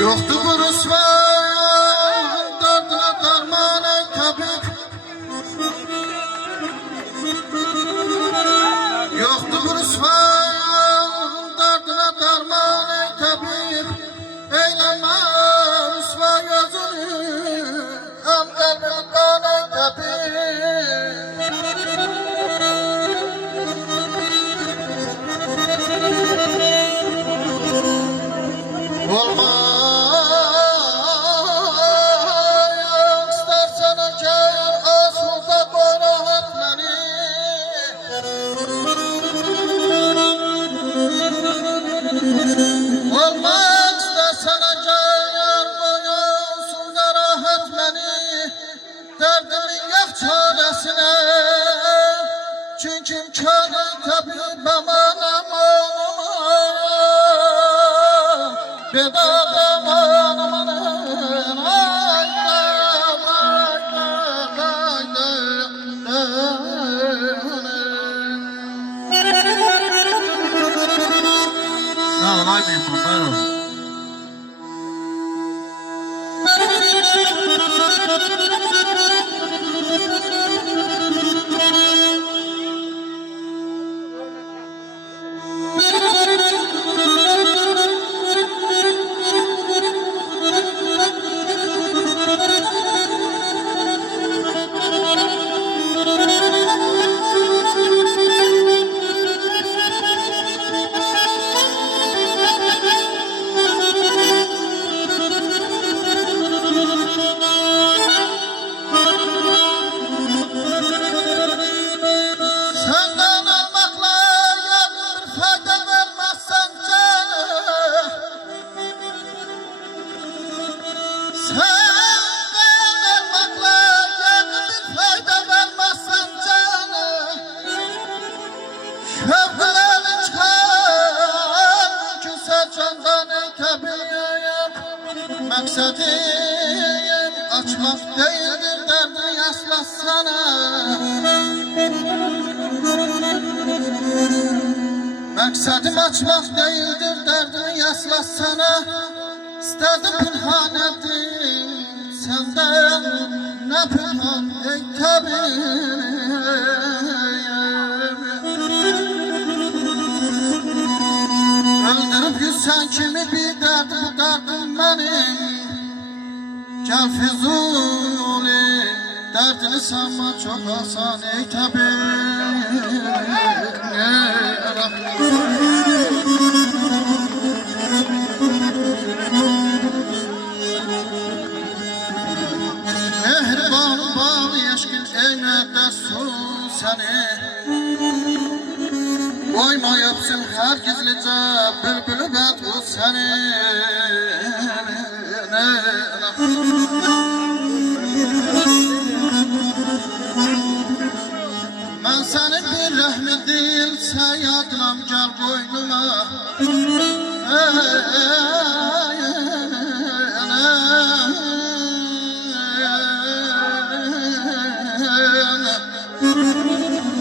Yoktu bu rüsvanın derdine derman ey tabip. Yoktu bu rüsvanın derdine derman ey tabip. Eyleme rüsva gözünü hem kalbini kan ey tabip. Olmaz. Olmak istesene cayar koyuyorsun da rahat beni. Derdimin yok çaresine. Çünkü imkanı tabip aman aman. Bedava aman aman. Haydi kurbanım. Maksadım açmak değildir derdini yaslasana. Maksadım açmak değildir derdini yaslasana. İstedim pınhan ettim senden ne pınhan ey tabip. Öldürüp yüzsen kimi bir derdi bu derdim benim. Gel Füzuli derdini sanma çok asan ey tabip. Mehribanım bağlı yeşkin eynekler su seni. Koyma öpsün her gizlice bülbülü betu seni. Ben senin bir rəhmin değilse yadlam gel boynuma.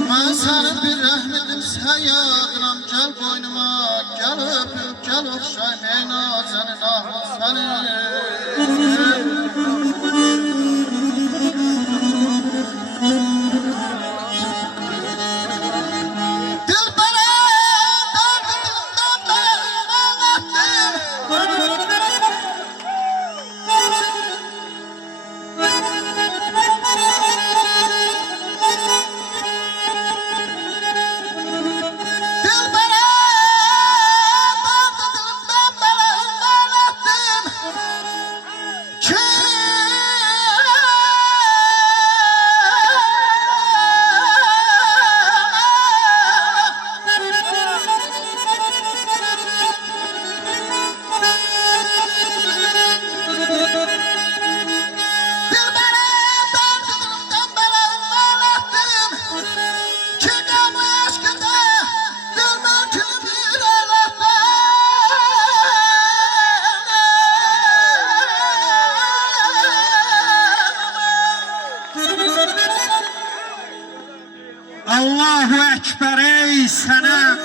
Ben senin bir rəhmidimse yadlam gel boynuma. Gel öpüp gel okşay meyna senin ahı senin. Allahu Ekber ey sana.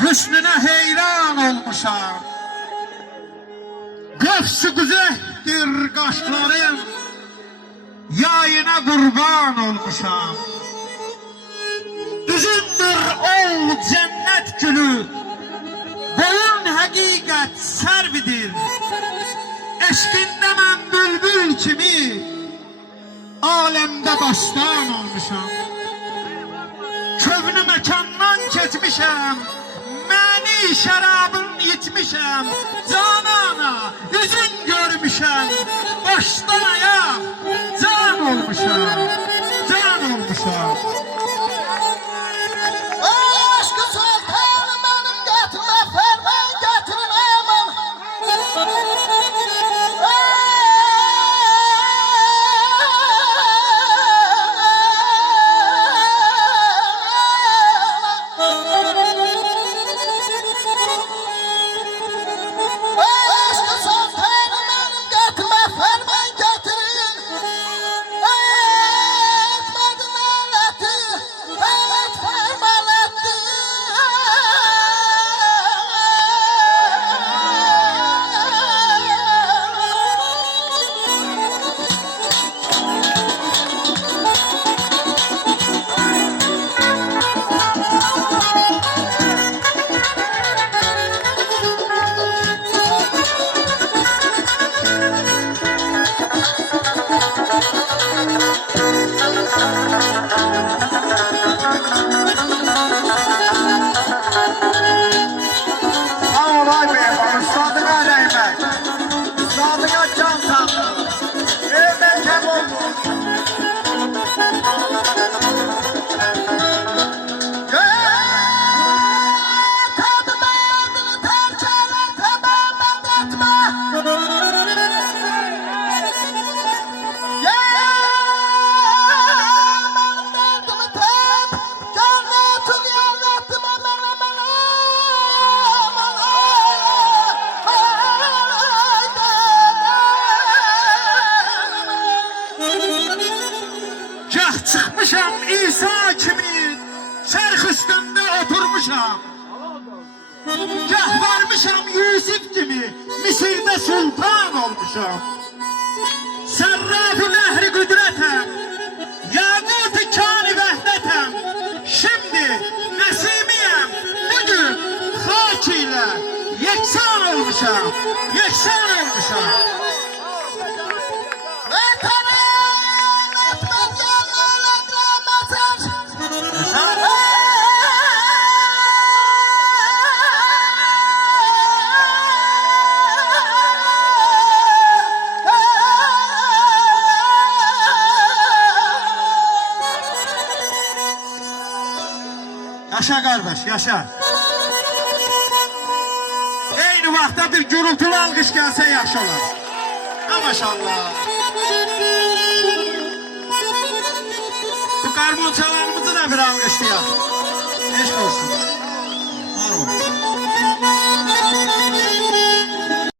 Hüsnüne heyran olmuşam. Qafsı güzehdir qaşların, yayına qurban olmuşam. Üzündür ol cennet gülü, boyun həqiqət sərvidir. Eşkində mən bülbül kimi, alemde baştan olmuşam. Köhnə məkandan keçmişəm, məni şərabın içmişəm. Canana üzün görmüşəm, başdan ayaq can olmuşam, can olmuşam. Aşkı sultanım benim getirme ferman getirin aman. Aşkı sultanım benim getirme ferman getirin. Etmedin aleti, et ferman ettin. Sağ ol ay beyefendi, üstadına değmek. Üstadına can sağlığı. Vermek hem oldu. Gah çıkmışam İsa kimi, çarx üstünde oturmuşam. Gah varmışam Yusuf kimi, Misir'de sultan olmuşam. Sarraf-ı mehri kudretem, yakut-ı kân-i vehdətem. Şimdi Nəsimiyəm, bugün xak ile yeksan olmuşam, yeksan olmuşam. Yaşa kardeş, yaşa. Eyni vaxtda bir gürültülü alqış gəlsə yaxşı olar. Ha maşallah. Bu qarmon çalanımızı da bir alqışlayaq. Eşq olsun.